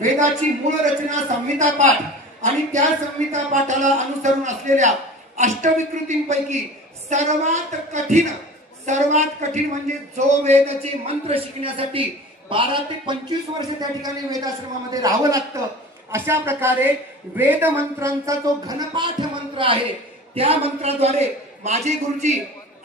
वेदाची मूळ रचना संहिता पाठ आणि त्या संहिता पाठाला अनुसरून असलेल्या अष्टविकृतींपैकी सर्वात कठीण म्हणजे जो वेदाचे मंत्र शिकण्यासाठी 12 ते 25 वर्ष त्या ठिकाणी वेदाश्रमामध्ये राहावं लागतं, अशा प्रकारे वेद मंत्रांचा जो घनपाठ मंत्र आहे त्या मंत्राद्वारे माझे गुरुजी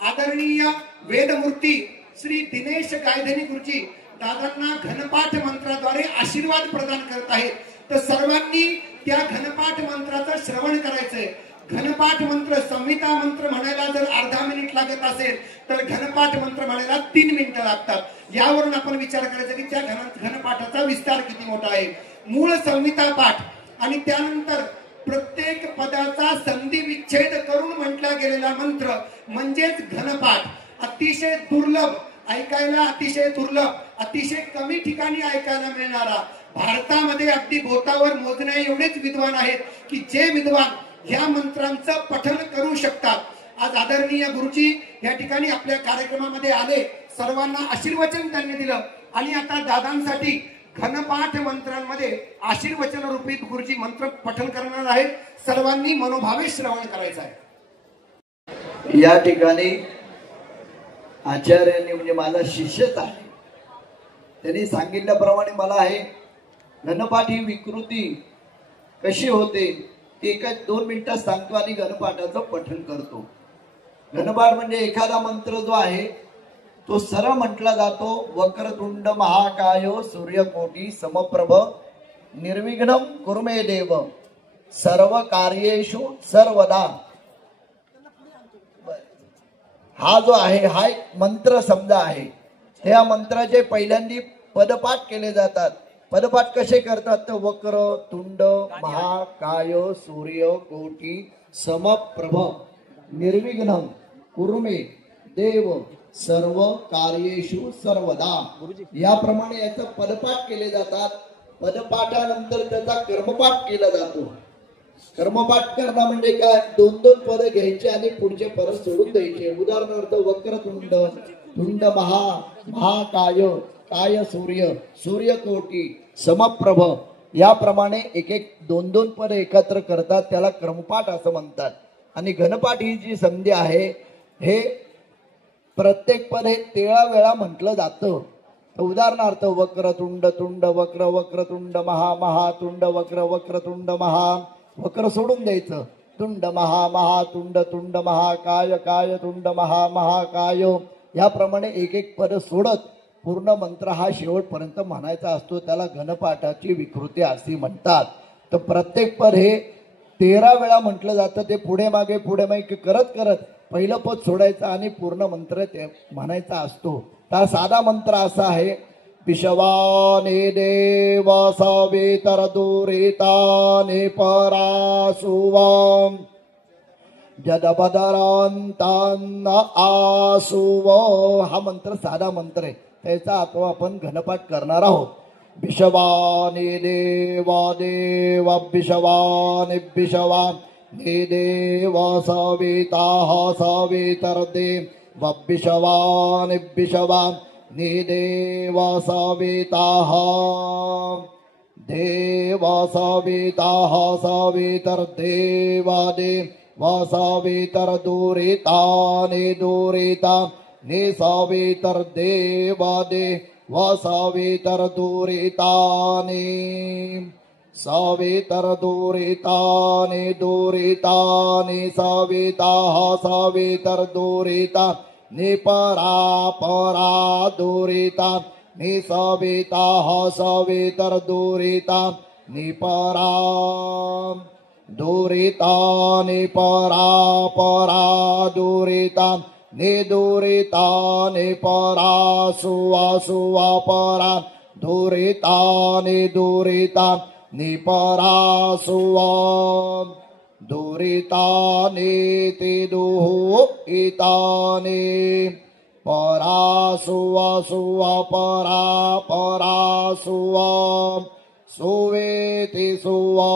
आदरणीय वेदमूर्ती श्री दिनेश गायधनी गुरुजी दादांना घनपाठ मंत्राद्वारे आशीर्वाद प्रदान करत आहेत. तर सर्वांनी त्या घनपाठ मंत्राचं श्रवण करायचंय. घनपाठ मंत्र संहिता मंत्र म्हणायला जर अर्धा मिनिट लागत असेल तर घनपाठ मंत्र म्हणायला 3 मिनिटं लागतात. यावरून आपण विचार करायचा की त्या घनपाठाचा विस्तार किती मोठा आहे. मूळ संहिता पाठ आणि त्यानंतर प्रत्येक पदाचा संधी विच्छेद करून म्हटला गेलेला मंत्र म्हणजेच घनपाठ. अतिशय दुर्लभ ऐकायला, अतिशय दुर्लभ, अतिशय कमी ठिकाणी ऐकायला मिळणारा, भारतामध्ये अगदी बोटावर मोजण्या एवढेच विद्वान आहेत की जे विद्वान या मंत्रांचं पठण करू शकतात. आज आदरणीय गुरुजी या ठिकाणी आपल्या कार्यक्रमामध्ये आले, सर्वांना आशीर्वचन त्यांनी दिलं आणि आता दादांसाठी घनपाठ मंत्रांमध्ये आशीर्वचन रूपी गुरुजी मंत्र पठण करणार आहेत. सर्वांनी मनोभावे श्रवण करायचं आहे. या ठिकाणी आचार्यांनी म्हणजे माझा शिष्यच आहे, त्यांनी सांगितल्याप्रमाणे मला हे घनपाठ ही विकृती कशी होते ते एका 2 मिनिटात सांगतो आणि घनपाठाचं पठण करतो. घनपाठ म्हणजे एखादा मंत्र जो आहे तो सरळ म्हटला जातो. वक्रतुंड महाकाय सूर्यकोटी समप्रभ निर्विघ्नं कुरु मे देव सर्व कार्येषु सर्वदा. हा जो आहे हा एक मंत्र समजा आहे. त्या मंत्राचे पहिल्यांदा पदपाठ केले जातात. पदपाठ कसे करतात तर वक्र तुंड महाकाय सूर्य कोटी समप्रभ निर्विघ्नं कुरु मे देव सर्व कार्येषु सर्वदा. याप्रमाणे याचं पदपाठ केले जातात. पदपाठानंतर त्याचा कर्मपाठ केला जातो. कर्मपाठ करणं म्हणजे काय, 2-2 पद घ्यायचे आणि पुढचे पद सोडून द्यायचे. उदाहरणार्थ वक्रतुंड, तुंड महाकाय, काय सूर्य, सूर्यकोटी समप्रभ. याप्रमाणे एक 2-2 पद एकत्र करतात, त्याला क्रमपाठ असं म्हणतात. आणि घनपाठ ही जी संधी आहे हे प्रत्येक पद हे 13 वेळा म्हटलं जातं. उदाहरणार्थ वक्रतुंड तुंड वक्र वक्रतुंड महातुंड वक्र वक्रतुंड वक्र सोडून द्यायचं. तुंड महातुंड तुंड महाकाय काय तुंड महाकाय. याप्रमाणे एक पद सोडत पूर्ण मंत्र हा शेवटपर्यंत म्हणायचा असतो. त्याला घनपाठाची विकृती अशी म्हणतात. तर प्रत्येक पद हे 13 वेळा म्हटलं जातं. ते पुढे मागे करत पहिलं पद सोडायचं आणि पूर्ण मंत्र ते म्हणायचा असतो. तर साधा मंत्र असा आहे, विश्वाने देव सवितर दुरिताने परासुवाम जदबदरांतान आसुव. हा मंत्र साधा मंत्र आहे, त्याचा आता आपण घनपाठ करणार आहोत. विश्वाने देवा देव विश्वाने विश्वान ने देव सविता सवितर देव विश्वान विश्वान ने देव सविता देव सविता सवितर देव देव सवितर दुरिता ने सवितर देव देव सवितर दुरिताने सवितर दुरिताने सविता सवितर दुरिता ने परा दुरिता ने सविता सवितर दुरिता ने परा दुरिता ने परा दुरिता ने परा सुवा परा दुरिता ने परा सुवा दुरिता ने ते दुहिताने परा सुवा परा सुवा सुवेति सुवा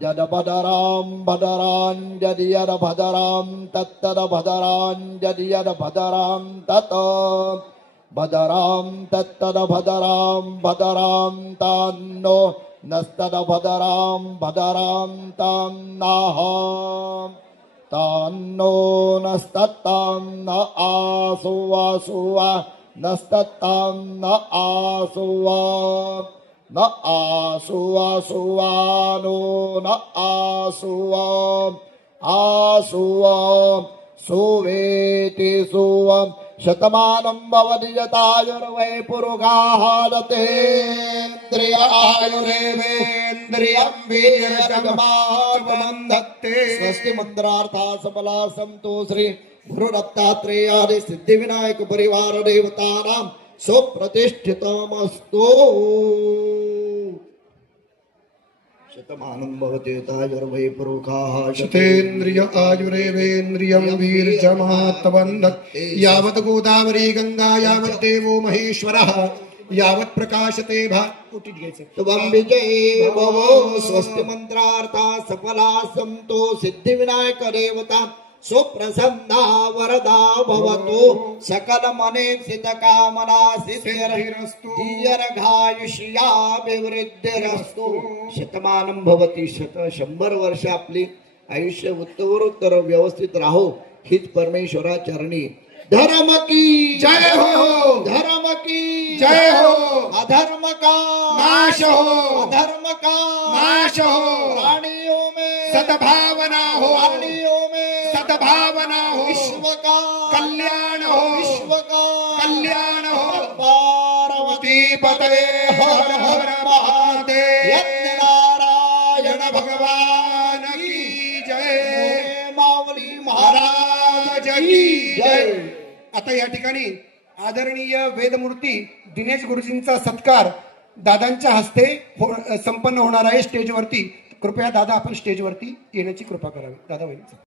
जद भदरां जदि यद भदरां तत्तद भदरां जदि यद भदरां तत् भदरां तत्तदभदरां भदरां तान्नो नस्तदभदरां भदरां तान्नाः तान्नो नस्तत्तान्न आसुवा नस्तत्तान्न आसुवा न आसुवा न आसुवा आसुवा सुवेति सुवं शतमानं भवति यतायुर्वै पुरुषाहरतेन्द्रियायुरेवेन्द्रियं वीर्यगमावन्दत्ते स्वस्ति मंत्रार्था सफला संतो श्री गुरु दत्तात्रेयादि सिद्धि विनायक परिवार देवतानां सुप्रतिष्ठितमस्तु शतमानं भवति यतायुर्वै पुरुषाः शतेन्द्रिय आयुरेवेन्द्रियं वीर्यमात्मवन्दत् यावत् गोदावरी गंगा यावत् देवो महेश्वरः यावत् प्रकाशते त्वं विजयी भवो स्वस्ति मंत्रार्था सफला संतो सिद्धि विनायक देवता सुप्रसन्ना वरदा भवतु सकल मनेक्षित कामना सिद्धिरस्तु दीर्घायुष्या विवृद्धिरस्तु शतमानं भवति 100 वर्ष आपली आयुष्य उत्तरोत्तर व्यवस्थित राहो हीच परमेश्वरा चरणी धर्म की जय हो धर्म की जय हो अधर्म का नाश हो अधर्म का नाश हो प्राणियों में सद्भावना हो प्राणियों में सद्भावना हो विश्व का कल्याण हो विश्व का कल्याण हो पार्वती पतये हर हर महादेव यज्ञ नारायण भगवान की जय माऊली महाराज की जय। आता या ठिकाणी आदरणीय वेदमूर्ती दिनेश गुरुजींचा सत्कार दादांच्या हस्ते संपन्न होणार आहे स्टेजवरती। कृपया दादा आपण स्टेजवरती येण्याची कृपा करावी। दादा वहिनी